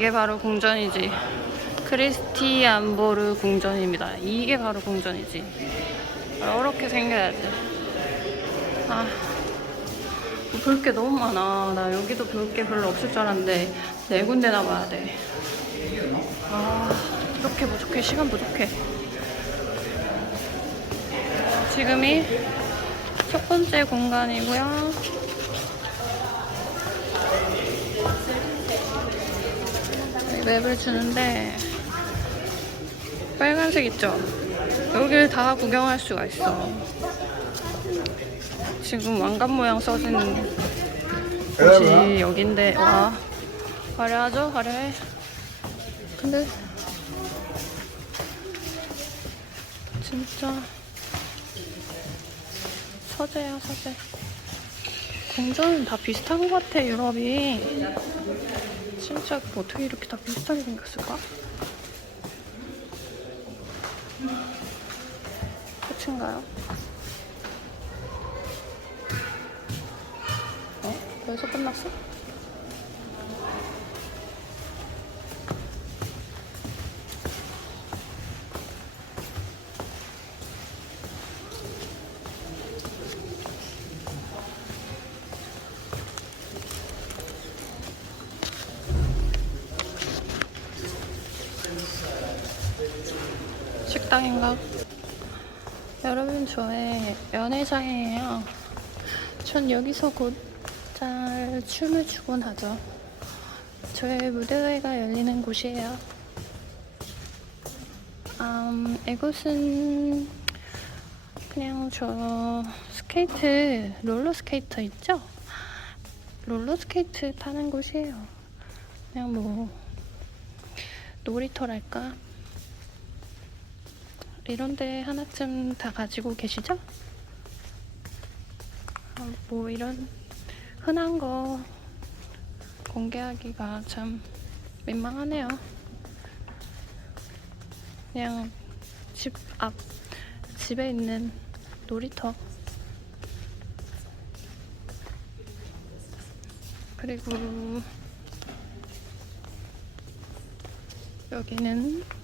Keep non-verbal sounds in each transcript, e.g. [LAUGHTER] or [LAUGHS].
이게 바로 궁전이지. 크리스티안 보르 궁전입니다. 이게 바로 궁전이지. 이렇게 생겨야지. 아, 볼 게 너무 많아. 나 여기도 볼 게 별로 없을 줄 알았는데 네 군데나 봐야 돼. 아, 부족해, 부족해. 시간 부족해. 지금이 첫 번째 공간이고요. 맵을 주는데 빨간색 있죠? 여기를 다 구경할 수가 있어. 지금 왕관 모양 써진 곳이 여긴데 와 화려하죠? 화려해. 근데 진짜 서재야 서재. 궁전은 다 비슷한 것 같아 유럽이. 진짜 어떻게 이렇게 다 비슷하게 생겼을까? 끝인가요? 어? 벌써 끝났어? 식당인가? 여러분 저의 연애장이에요. 전 여기서 곧 잘 춤을 추곤 하죠. 저의 무대가 열리는 곳이에요. 음, 이곳은 그냥 저 스케이트, 롤러 스케이터 있죠? 롤러 스케이트 타는 곳이에요. 그냥 뭐 놀이터랄까? 이런데 하나쯤 다 가지고 계시죠? 아, 뭐 이런 흔한 거 공개하기가 참 민망하네요. 그냥 집 앞, 집에 있는 놀이터. 그리고 여기는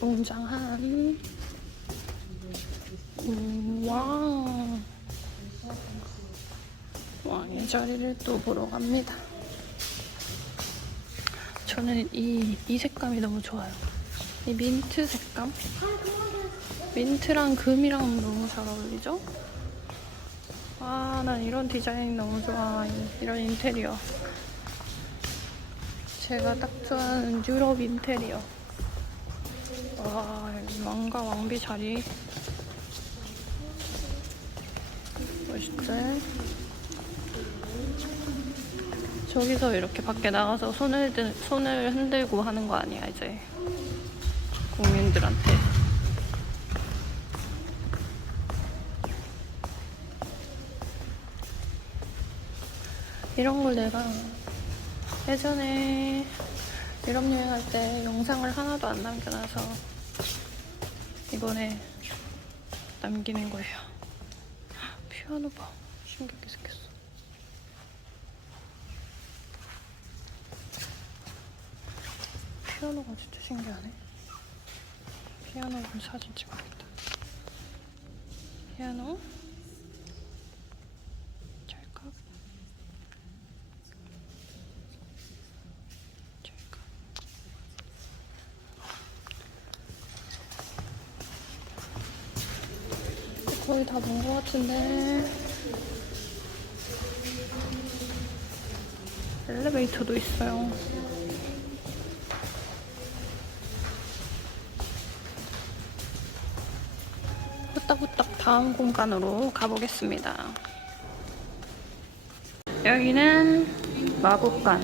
웅장한 음, 왕 왕의 자리를 또 보러 갑니다. 저는 이, 이 색감이 너무 좋아요. 이 민트 색감? 민트랑 금이랑 너무 잘 어울리죠? 아, 난 이런 디자인 너무 좋아. 이- 이런 인테리어. 제가 딱 좋아하는 유럽 인테리어. 와, 여기 왕과 왕비 자리. 멋있지? 저기서 이렇게 밖에 나가서 손을, 들, 손을 흔들고 하는 거 아니야, 이제. 국민들한테. 이런 걸 내가 예전에 유럽 여행할 때 영상을 하나도 안 남겨놔서 이번에 남기는 거예요. 피아노 봐. 신기하게 생겼어. 피아노가 진짜 신기하네. 피아노 좀 사진 찍어야겠다. 피아노. 거의 다본것 같은데 엘리베이터도 있어요. 후딱후딱 다음 공간으로 가보겠습니다. 여기는 마곡간.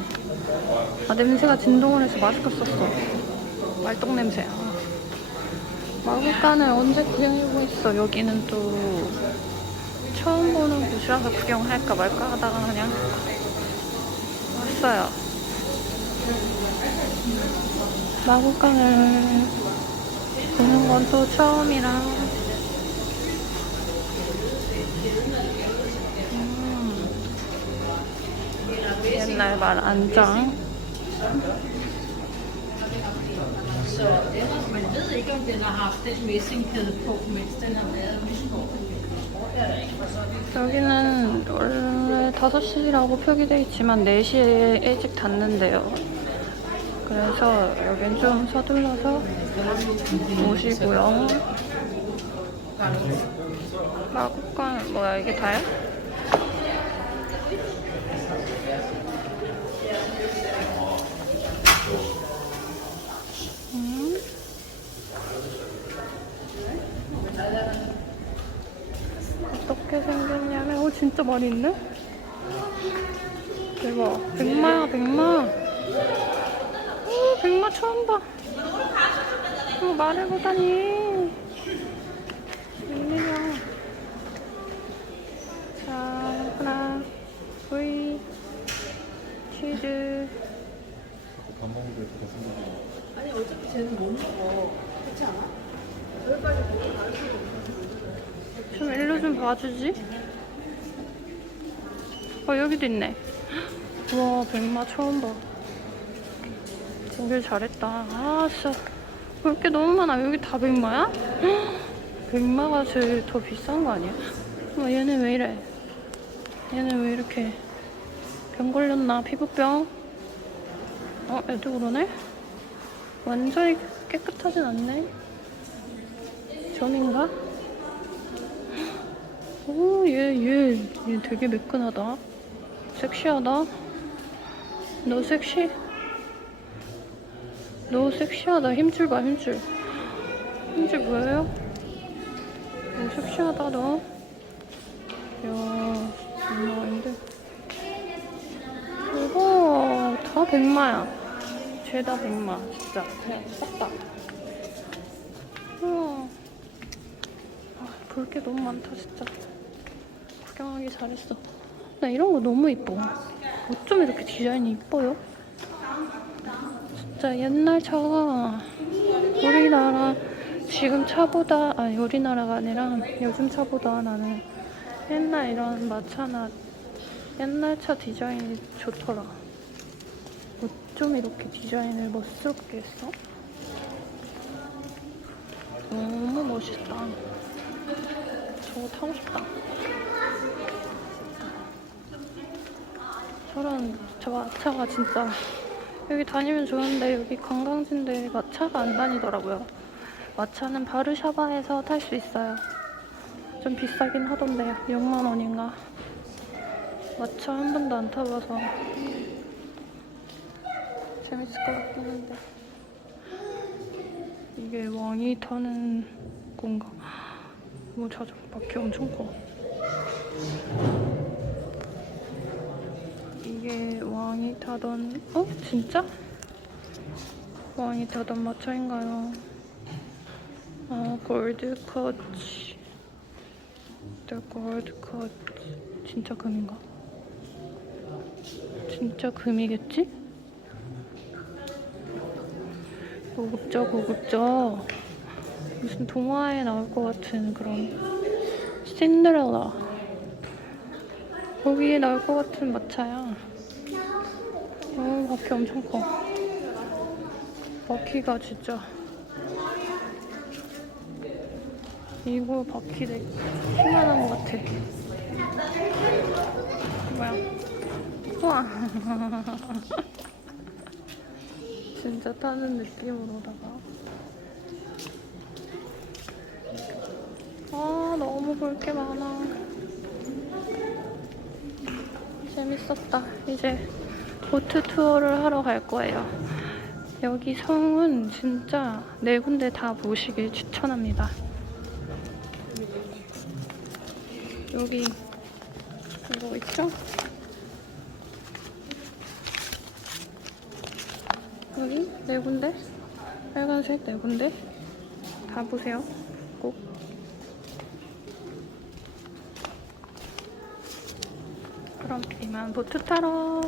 아 냄새가 진동을 해서 마스크 썼어. 말똥 냄새야. 마구간을 언제 구경해보고 있어. 여기는 또 처음 보는 곳이라서 구경할까 말까 하다가 그냥 왔어요. 마구간을 보는 건 또 처음이라 음. 옛날 말 안장 Man ved ikke, om den har haft den messingkæde på, mens den har været lyskår. 여기는 원래 5시라고 표기되어 있지만 4시에 일찍 닫는데요. 그래서 여긴 좀 서둘러서 오시고요. 마구간 뭐야 이게 다야? 음. 어떻게 생겼냐면 어 진짜 많이 있네? 대박 백마야 백마 오 백마 처음 봐 어, 말을 보다니 웬일이야 자 하나 V 치즈 밥 먹는 게더 생각나. 아니, 어차피 쟤는 못 먹어. 그렇지 않아? 좀 일로 좀 봐주지 어 여기도 있네. 우와 백마 처음 봐. 오길 잘했다. 아 진짜. 볼게 너무 많아? 여기 다 백마야? 헉, [GASPS] 백마가 제일 더 비싼 거 아니야? 어, 얘는 왜 이래? 얘는 왜 이렇게 병 걸렸나? 피부병? 어 얘도 그러네? 완전히 깨끗하진 않네. 점인가? [GASPS] 오, 얘, 얘, 얘 되게 매끈하다. 섹시하다. 너 섹시? 너 섹시하다. 힘줄 봐, 힘줄. 힘줄 보여요? 너 섹시하다, 너. 이야, 장난 아닌데. 이거 다 백마야. 죄다 백마, 진짜. 그냥 싹 다. 우와. 볼게 너무 많다 진짜 구경하기 잘했어 나 이런 거 너무 이뻐 어쩜 이렇게 디자인이 이뻐요? 진짜 옛날 차가 우리나라 지금 차보다 아니 우리나라가 아니라 요즘 차보다 나는 옛날 이런 마차나 옛날 차 디자인이 좋더라 어쩜 이렇게 디자인을 멋스럽게 했어? 너무 멋있다 저거 타고 싶다. 저런 저 마차가 진짜 여기 다니면 좋은데 여기 관광지인데 마차가 안 다니더라고요. 마차는 바르샤바에서 탈 수 있어요. 좀 비싸긴 하던데 6만 원인가. 마차 한 번도 안 타봐서 재밌을 것 같긴 한데 이게 왕이 타는 건가? 뭐 자전거 바퀴 엄청 커. 이게 왕이 타던 어? 진짜? 왕이 타던 마차인가요? 아 골드 커치 The 골드 커치 진짜 금인가? 진짜 금이겠지? 고급져 고급져 무슨 동화에 나올 것 같은 그런 신데렐라 거기에 나올 것 같은 마차야 어 바퀴 엄청 커. 바퀴가 진짜. 이거 바퀴 되게 희만한 것 같아. 뭐야? 우와. [LAUGHS] 진짜 타는 느낌으로다가. 아 너무 볼 게 많아. 재밌었다 이제 보트 투어를 하러 갈 거예요. 여기 성은 진짜 네 군데 다 보시길 추천합니다. 여기 이거 있죠? 여기 네 군데? 빨간색 네 군데? 다 보세요. 꼭. 그럼 이만 보트 타러